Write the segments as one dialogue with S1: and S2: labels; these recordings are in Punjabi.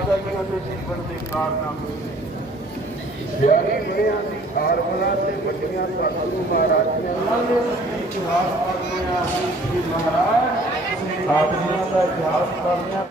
S1: ਪਾਤਸ਼ਾਹੀਆਂ ਦੇ ਜੀਵਨ ਦੇ ਕਾਰਨਾਮੇ। ਪਿਆਰੇ ਗੁਣਿਆਂ ਦੀ ਫਾਰਮੂਲਾ ਤੇ ਵੱਡੀਆਂ ਤੁਹਾਨੂੰ ਮਹਾਰਾਜ ਨੇ ਉਹਨਾਂ ਨੇ ਇਤਿਹਾਸ ਪੜ੍ਹਨਾ ਕਿ ਮਹਾਰਾਜ ਸਾਧਨਾ ਦਾ ਇਤਿਹਾਸ ਕਰਨਾ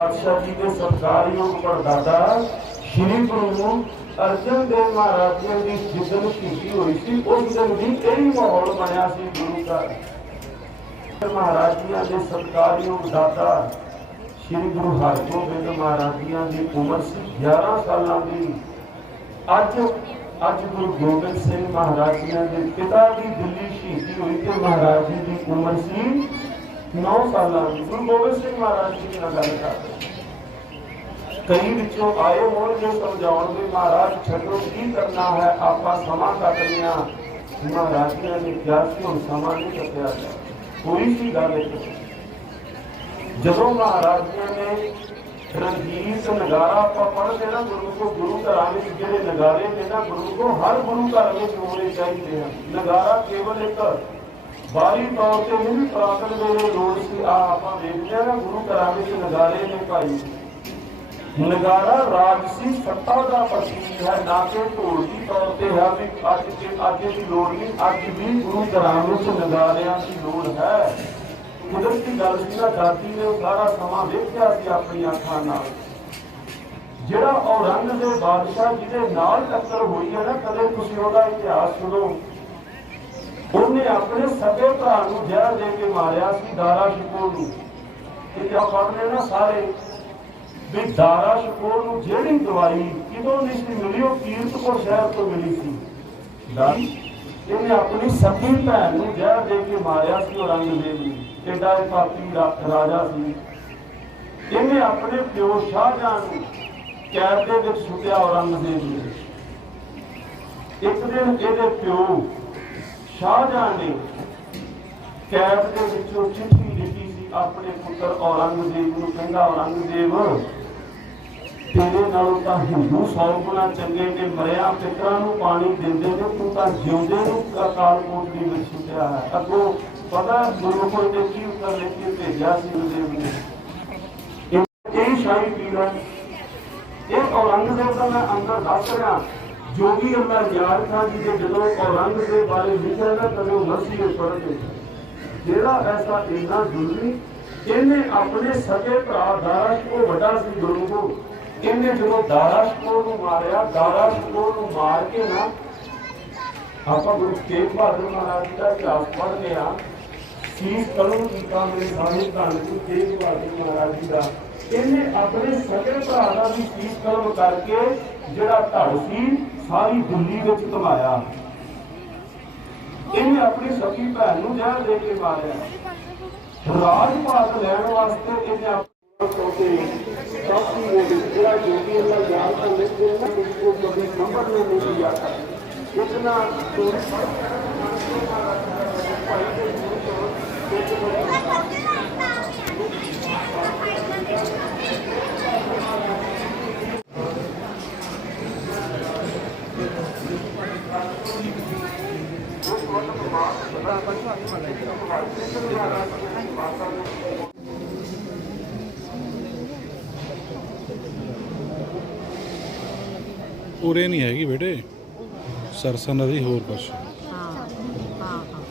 S1: ਪਾਤਸ਼ਾਹ ਜੀ ਦੇ ਸਰਕਾਰੀਯੋਗ ਪਰਦਾਦਾ ਸ਼੍ਰੀ ਗੁਰੂ ਅਰਜਨ ਦੇਵ ਮਹਾਰਾਜ ਜੀ ਦੀ ਜਿੱਦਨ ਸ਼ਹੀਦੀ ਹੋਈ ਸੀ, ਉਸ ਦਿਨ ਵੀ ਇਹ ਮਾਹੌਲ ਬਣਿਆ ਸੀ ਗੁਰੂ ਘਰ। ਮਹਾਰਾਜ ਜੀਆਂ ਦੇ ਸਰਕਾਰੀਯੋਗ ਦਾਦਾ ਸ਼੍ਰੀ ਗੁਰੂ ਹਰਗੋਬਿੰਦ ਮਹਾਰਾਜ ਜੀਆਂ ਦੀ ਉਮਰ ਸੀ 11 ਸਾਲਾਂ ਦੀ। ਅੱਜ ਅੱਜ ਗੁਰੂ ਗੋਬਿੰਦ ਸਿੰਘ ਮਹਾਰਾਜ ਜੀਆਂ ਦੇ ਪਿਤਾ ਦੀ ਦਿੱਲੀ ਸ਼ਹੀਦੀ ਹੋਈ ਤੇ ਮਹਾਰਾਜ ਜੀ ਦੀ ਉਮਰ ਸੀ 9 ਸਾਲਾਂ ਦੀ ਗੁਰੂ ਗੋਬਿੰਦ ਸਿੰਘ ਮਹਾਰਾਜ ਜੀ ਨਾਲ ਗੱਲ ਕਰਦੇ ਹਾਂ। ਕਈ ਵਿੱਚੋਂ ਆਏ ਹੋਣਗੇ ਸਮਝਾਉਣ ਵੀ ਮਹਾਰਾਜ ਛੱਡੋ ਕੀ ਕਰਨਾ ਹੈ ਆਪਾਂ ਸਮਾਂ ਕੱਟ ਲਿਆ ਮਹਾਰਾਜ ਜੀ ਨੇ ਕਿਹਾ ਸੀ ਹੁਣ ਸਮਾਂ ਨਹੀਂ ਕੱਟਿਆ ਗਿਆ ਕੋਈ ਸੀ ਗੱਲ ਇੱਕ ਜਦੋਂ ਮਹਾਰਾਜ ਜੀ ਨੇ ਰਣਜੀਤ ਨਗਾਰਾ ਆਪਾਂ ਪੜ੍ਹਦੇ ਨਾ ਗੁਰੂ ਕੋ ਗੁਰੂ ਘਰਾਂ ਵਿੱਚ ਜਿਹੜੇ ਨਗਾਰੇ ਨੇ ਨਾ, ਗੁਰੂ ਕੋ ਹਰ ਗੁਰੂ ਘਰ ਵਿੱਚ ਹੋਣੇ ਚਾਹੀਦੇ ਹਨ ਨਗਾਰਾ ਕੇਵਲ ਇੱਕ ਬਾਹਰੀ ਤੌਰ ਤੇ ਨਹੀਂ ਪ੍ਰਾਪਤ ਵੇਲੇ ਲੋੜ ਸੀ। ਆ ਆਪਾਂ ਵੇਖਦੇ ਨਾ, ਗੁਰੂ ਘਰਾਂ ਵਿੱਚ ਨਗਾਰੇ ਨੇ ਭਾਈ। ਨਗਾਰਾ ਰਾਜਸੀ ਸੱਤਾ ਦਾ ਪ੍ਰਤੀਕ ਹੈ, ਨਾ ਕਿ ਢੋਲ ਦੀ ਤੌਰ ਤੇ ਹੈ, ਵੀ ਅੱਜ ਕੇ ਅੱਜ ਦੀ ਲੋੜ ਨਹੀਂ, ਅੱਜ ਵੀ ਗੁਰੂ ਘਰਾਂ ਵਿੱਚ ਨਗਾਰਿਆਂ ਦੀ ਲੋੜ ਹੈ। ਕੁਦਰਤੀ ਗੱਲ ਸੀ ਨਾ ਦਾਦੀ ਨੇ ਉਹ ਸਾਰਾ ਸਮਾਂ ਵੇਖਿਆ ਸੀ ਆਪਣੀਆਂ ਅੱਖਾਂ ਨਾਲ। ਜਿਹੜਾ ਔਰੰਗਜ਼ੇਬ ਬਾਦਸ਼ਾਹ ਜਿਹਦੇ ਨਾਲ ਟੱਕਰ ਹੋਈ ਹੈ ਨਾ, ਕਦੇ ਤੁਸੀਂ ਉਹਦਾ ਇਤਿਹਾਸ ਸੁਣੋ। ਉਹਨੇ ਆਪਣੇ ਸਕੇ ਭਰਾ ਨੂੰ ਜ਼ਹਿਰ ਦੇ ਕੇ ਮਾਰਿਆ ਸੀ ਦਾਰਾ ਸ਼ਿਕੋਹ ਨੂੰ। ਇਹ ਜਾਂ ਪੜ੍ਹਦੇ ਨਾ ਸਾਰੇ। ਵੀ ਦਾਰਾ ਸ਼ਿਕੋਹ ਨੂੰ ਜਿਹੜੀ ਦਵਾਈ ਕਿਦੋਂ ਨਹੀਂ ਸੀ ਮਿਲੀ, ਉਹ ਕੀਰਤਪੁਰ ਸ਼ਹਿਰ ਤੋਂ ਮਿਲੀ ਸੀ। ਦਾ ਇਹਨੇ ਆਪਣੀ ਸਕੀ ਭੈਣ ਨੂੰ ਜ਼ਹਿਰ ਦੇ ਕੇ ਮਾਰਿਆ ਸੀ ਔਰੰਗਜ਼ੇਬ ਨੂੰ ਕਿੱਡਾ ਇਹ ਪਾਪੀ ਰਾਜਾ ਸੀ। ਇਹਨੇ ਆਪਣੇ ਪਿਓ ਸ਼ਾਹਜਹਾਨ ਨੂੰ ਕੈਦ ਦੇ ਵਿੱਚ ਸੁੱਟਿਆ ਔਰੰਗਜ਼ੇਬ ਨੇ ਇੱਕ ਦਿਨ ਇਹਦੇ ਪਿਓ ਸ਼ਾਹਜਹਾਨ ਨੇ ਕੈਦ ਦੇ ਵਿੱਚੋਂ ਚਿੱਠੀ ਲਿਖੀ ਸੀ ਆਪਣੇ ਪੁੱਤਰ ਔਰੰਗਜ਼ੇਬ ਨੂੰ, ਕਹਿੰਦਾ ਔਰੰਗਜ਼ੇਬ ਤੇਰੇ ਨਾਲੋਂ ਤਾਂ ਹਿੰਦੂ ਸੌ ਗੁਣਾ ਚੰਗੇ ਨੇ ਮਰਿਆ, ਪਿਤਰਾਂ ਨੂੰ ਪਾਣੀ ਦਿੰਦੇ ਨੇ, ਤੂੰ ਤਾਂ ਜਿਉਂਦੇ ਨੂੰ ਅਕਾਲ ਕੋਠੜੀ ਵਿੱਚ ਸੁੱਟਿਆ ਹੈ। ਅੱਗੋਂ ਪਤਾ ਗੁਰੂ ਕੋਲ ਤੇ ਕੀ ਉੱਤਰ ਲਿਖ ਕੇ ਭੇਜਿਆ ਸੀ ਗੁਰਦੇਵ ਨੇ ਇਹ ਸ਼ਾਹੀ ਪੀਰ ਇਹ ਔਰੰਗਜ਼ੇਬ ਦਾ ਮੈਂ ਅੰਦਰ ਦੱਸ ਰਿਹਾ। ਜੋਗੀ ਅੱਲਾ ਯਾਰ ਖਾਨ ਜੀ ਦੇ ਜਦੋਂ ਔਰੰਗਜ਼ੇਬ ਬਾਰੇ ਲਿਖਿਆ ਨਾ ਕਦੇ ਪੜ੍ਹ ਕੇ ਜਿਹੜਾ ਐਸਾ ਇੰਨਾ ਜ਼ੁਲਮੀ ਇਹਨੇ ਆਪਣੇ ਸਕੇ ਭਰਾ ਦਾ, ਉਹ ਵੱਡਾ ਸੀ ਗੁਰੂ ਕੋ ਇਹਨੇ ਜਦੋਂ ਦਾਰਸ਼ ਨੂੰ ਮਾਰਿਆ ਦਾਰਸ਼ ਨੂੰ ਮਾਰ ਕੇ ਨਾ ਆਪਾਂ ਗੁਰੂ ਤੇਗ ਬਹਾਦਰ ਮਹਾਰਾਜ ਦਾ ਇਤਿਹਾਸ ਪੜ੍ਹਦੇ ਆ ਸੀਸ ਕਲੂ ਕੀਤਾ ਮੇਰੇ ਸਾਹਿਬ ਧੰਨ ਗੁਰੂ ਤੇਗ ਬਹਾਦਰ ਮਹਾਰਾਜ ਜੀ ਦਾ। ਇਹਨੇ ਆਪਣੇ ਸਕੇ ਭਰਾ ਦਾ ਵੀ ਸੀਸ ਕਲਮ ਕਰਕੇ ਜਿਹੜਾ ਧੜ ਸੀ, ਸਾਰੀ ਦਿੱਲੀ ਵਿੱਚ ਕਮਾਇਆ ਇਹਨੇ ਆਪਣੀ ਸਕੀ ਭੈਣ ਨੂੰ ਜ਼ਹਿਰ ਦੇ ਕੇ ਮਾਰਿਆ। ਰਾਜ ਭਾਗ ਲੈਣ ਵਾਸਤੇ ਇਹਨੇ काफी वो पूरा जो भी उनका ज्ञान का लेन देन ना उसको कभी खबर में नहीं दिया था इतना तो Thank you.
S2: ਉਰੇ ਨਹੀਂ ਹੈਗੀ ਬੇਟੇ। ਸਰਸਾ ਨਦੀ ਹੋਰ ਕੁਛ
S3: ਹਾਂ ਹਾਂ ਹਾਂ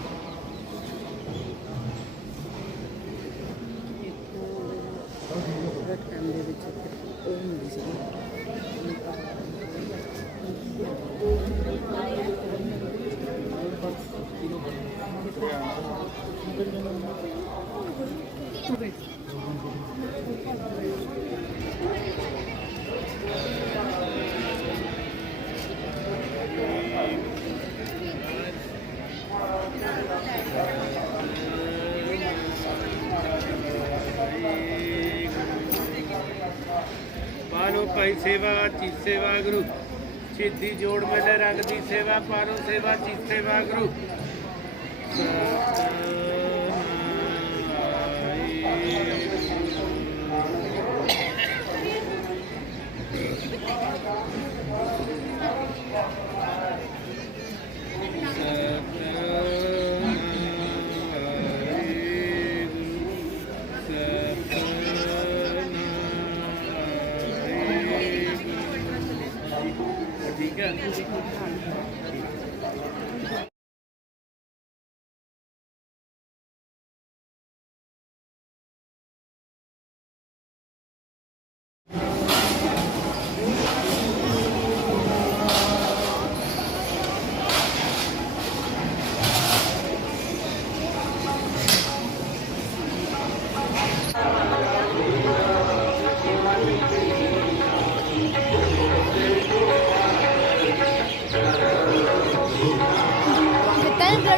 S3: ਇੱਕ ਟਾਈਮ ਦੇ ਵਿੱਚ ਉਹ ਹੁੰਦੀ ਸੀ
S4: ਪਾਲੋ ਭਾਈ ਸੇਵਾ ਚੀਜ਼ ਸੇਵਾ ਗੁਰੂ। ਸਿੱਧੀ ਜੋੜ ਮੇਲੇ, ਰੰਗ ਦੀ ਸੇਵਾ, ਪਾਰੋ ਸੇਵਾ ਚੀਜ਼ ਸੇਵਾ ਗੁਰੂ। 一个
S5: 人自己去看。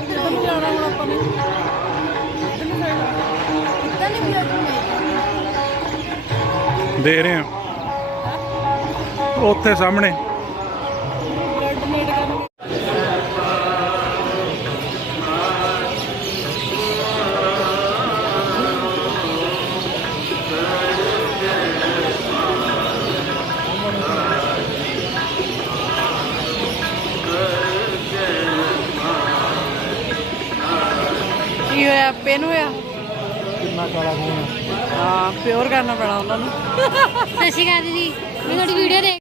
S5: ਕਿੱਦਾਂ ਨਹੀਂ ਜਾਣਾ ਹੁਣ ਆਪਾਂ ਨੇ ਕਿੱਦਾਂ ਨਹੀਂ ਬਲੱਡ
S2: ਦੇ ਰਹੇ ਆ ਉੱਥੇ ਸਾਹਮਣੇ।
S5: ਹੋਇਆ। ਪੇਨ ਹੋਇਆ ਕਿੰਨਾ ਕਾਲਾ ਹਾਂ ਪਿਓਰ ਕਰਨਾ ਪੈਣਾ ਉਹਨਾਂ ਨੂੰ।
S6: ਸਤਿ ਸ਼੍ਰੀ ਅਕਾਲ ਦੀਦੀ। ਮੈਂ ਤੁਹਾਡੀ ਵੀਡੀਓ ਦੇਖ